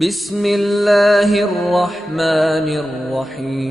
بسم اللہ الرحمن الرحیم۔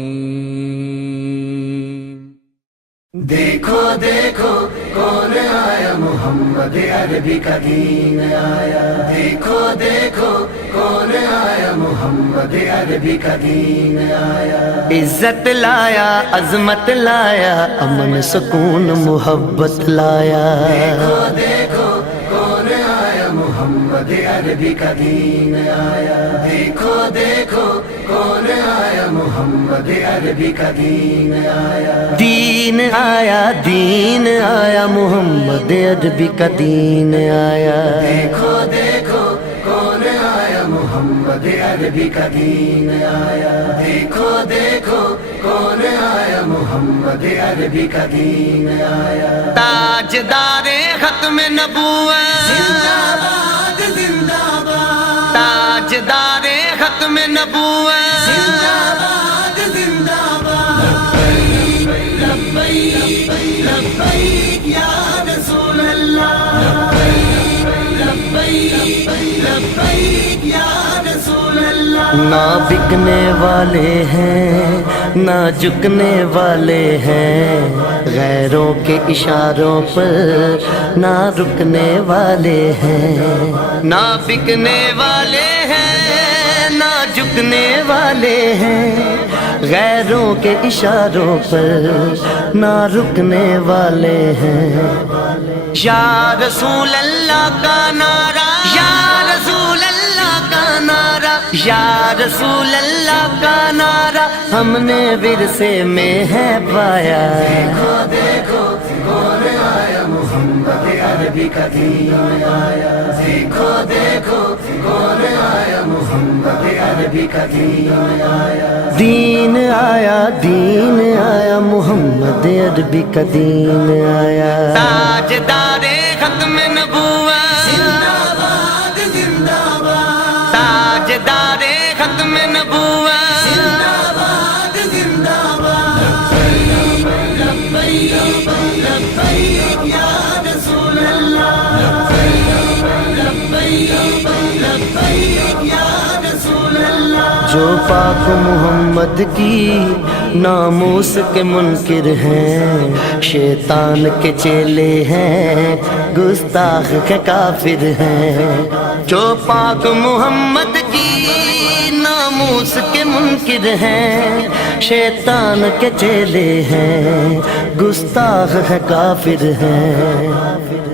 دیکھو دیکھو کون آیا، محمد عربی کا دین آیا۔ دیکھو دیکھو کون آیا، محمد عربی کا دین آیا۔ عزت لایا، عظمت لایا، امن سکون محبت لایا۔ دیکھو دیکھو کون آیا، محمد عربی کا دین آیا۔ دیکھو دیکھو کون آیا، محمد عربی کا دین آیا۔ دین آیا، دین آیا، محمد عربی کا دین آیا۔ دیکھو دیکھو کون آیا، محمد عربی کا دین آیا۔ دیکھو دیکھو کون آیا، محمد عربی کا دین آیا۔ تاجدار ختم نبوت، زندہ باد زندہ باد۔ تاجدار ختم نبوت، زندہ باد زندہ باد۔ لبیک لبیک یا رسول اللہ، لبیک لبیک یا رسول اللہ۔ نہ بکنے والے ہیں نہ جھکنے والے ہیں، غیروں کے اشاروں پر نہ رکنے والے ہیں۔ نہ بکنے والے ہیں نہ جھکنے والے ہیں، غیروں کے اشاروں پر نہ رکنے والے ہیں۔ یا رسول اللہ کا نعرہ، یا رسول اللہ کا نعرہ، یا رسول اللہ کا نعرہ ہم نے ورثے میں ہے پایا۔ دیکھو دیکھو کون آیا، محمد عربی کا دین آیا۔ دیکھو دیکھو کون آیا، محمد عربی کا دین آیا۔ دین آیا، دین آیا، محمد عربی کا دین آیا۔ تاجدار ختم نبوت، زندہ باد زندہ باد۔ تاجدار ختم نبوت، زندہ باد زندہ باد۔ لبیک لبیک یا رسول اللہ، لبیک لبیک یا رسول اللہ۔ جو پاک محمد کی ناموس کے منکر ہیں، شیطان کے چیلے ہیں، گستاخ کے کافر ہیں۔ جو پاک محمد کی ناموس کے منکر ہیں، شیطان کے چیلے ہیں، گستاخ ہے کافر ہیں۔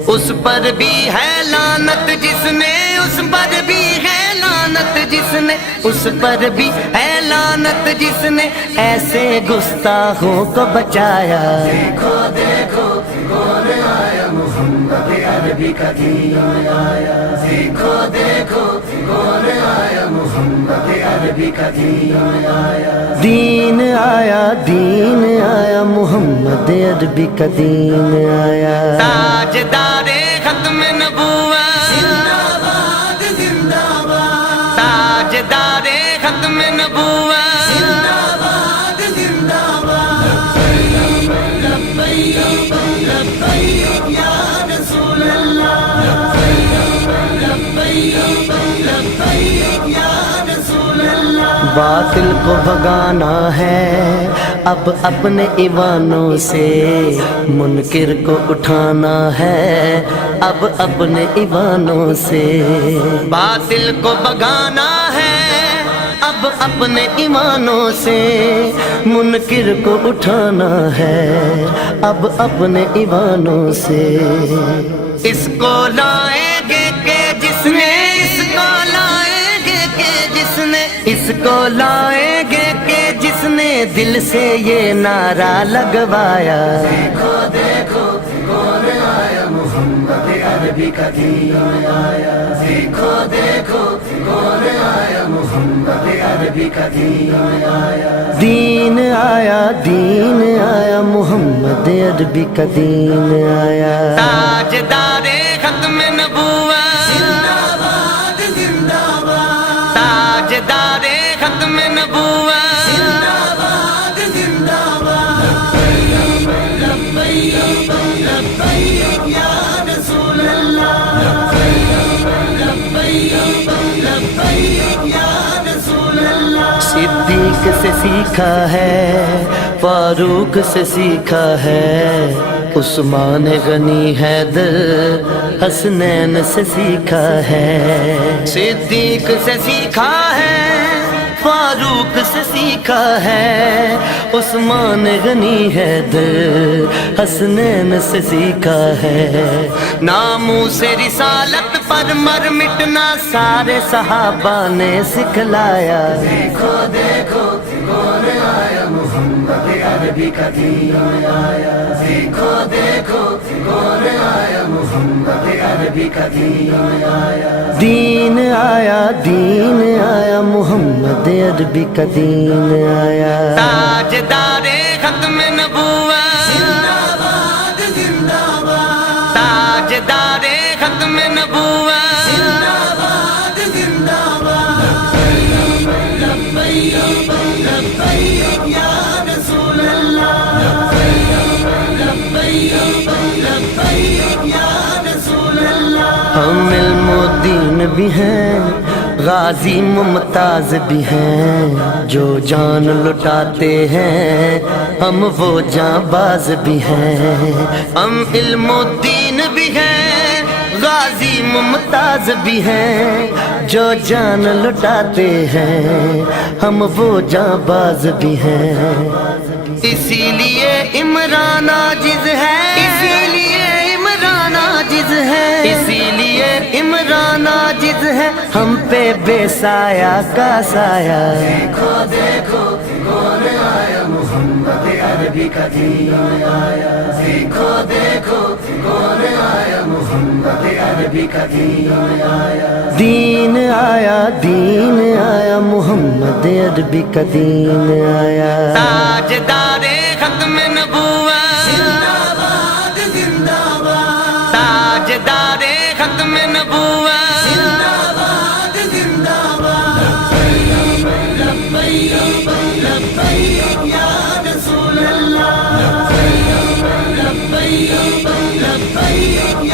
اس پر بھی ہے لعنت جس نے، اس پر بھی ہے لعنت جس نے، اس پر بھی ہے لعنت جس نے ایسے گستاخوں کو بچایا۔ دیکھو دیکھو کون آیا، محمد عربی کا دین آیا۔ دیکھو دیکھو کون آیا، محمد عربی کا دین آیا۔ دین آیا، دین آیا، محمد عربی کا دین آیا۔ تاجدار ختم نبوت، زندہ باد زندہ باد۔ تاجدار ختم نبوت، زندہ باد زندہ باد۔ لبیک لبیک یا رسول اللہ، لبیک لبیک یا رسول اللہ۔ باطل کو بھگانا ہے اب اپنے ایوانوں سے، منکر کو اٹھانا ہے اب اپنے ایوانوں سے۔ باطل کو بھگانا ہے اب اپنے ایمانوں سے، منکر کو اٹھانا ہے اب اپنے ایمانوں سے۔ اس کو لائیں گے کہ جس نے، اس کو لائیں گے کہ جس نے، اس کو لائیں گے کہ جس نے دل سے یہ نعرہ لگوایا۔ دیکھو دیکھو کون آیا، محمد عربی کا دین آیا۔ دیکھو دیکھو کون آیا، محمد عربی کا دین آیا۔ دین آیا، دین آیا، محمد عربی کا دین آیا۔ تاجدار ختم نبوت، زندہ باد زندہ باد۔ تاجدار ختم نبوت، زندہ باد زندہ باد۔ لبیک لبیک یا رسول اللہ، لبیک لبیک یا سے سیکھا ہے، فاروق سے سیکھا ہے، عثمان غنی حیدر حسنین سے سیکھا ہے، صدیق سے سیکھا ہے، فاروق سے سیکھا ہے، عثمان غنی حیدر حسنین سے سیکھا ہے، ناموس رسالت پر مر مٹنا سارے صحابہ نے سکھلایا، دیکھو دیکھو کون آیا محمد عربی کا دین آیا، دیکھو دیکھو کون آیا محمد عربی کا دین آیا، دین آیا، دین آیا، محمد عربی کا دین آیا، تاجدار ختم نبوت زندہ باد زندہ باد، تاجدار ختم نبوت زندہ باد زندہ باد، لبیک لبیک یا رسول اللہ، لبیک لبیک یا رسول اللہ، ہم علم و دین بھی ہیں، غازی ممتاز بھی ہیں، جو جان لٹاتے ہیں ہم وہ جاں باز بھی ہیں، ہم علم و دین بھی ہیں، غازی ممتاز بھی ہیں، جو جان لٹاتے ہیں ہم وہ جاں باز بھی ہیں، اسی لیے عمران عاجز ہے، اسی لیے عمران عاجز ہے، اسی لیے عمران عاجز ہے، ہم پہ بے سایہ کا سایہ، دیکھو دیکھو کون آیا محمد عربی کا دین آیا، دیکھو دیکھو کون آیا محمد عربی کا دین آیا، دین آیا، دین آیا، محمد عربی کا دین آیا، تاجدار ختم نبوت زندہ باد زندہ باد، تاجدار ختم نبوت زندہ باد زندہ باد، لبیک لبیک یا رسول اللہ، لبیک لبیک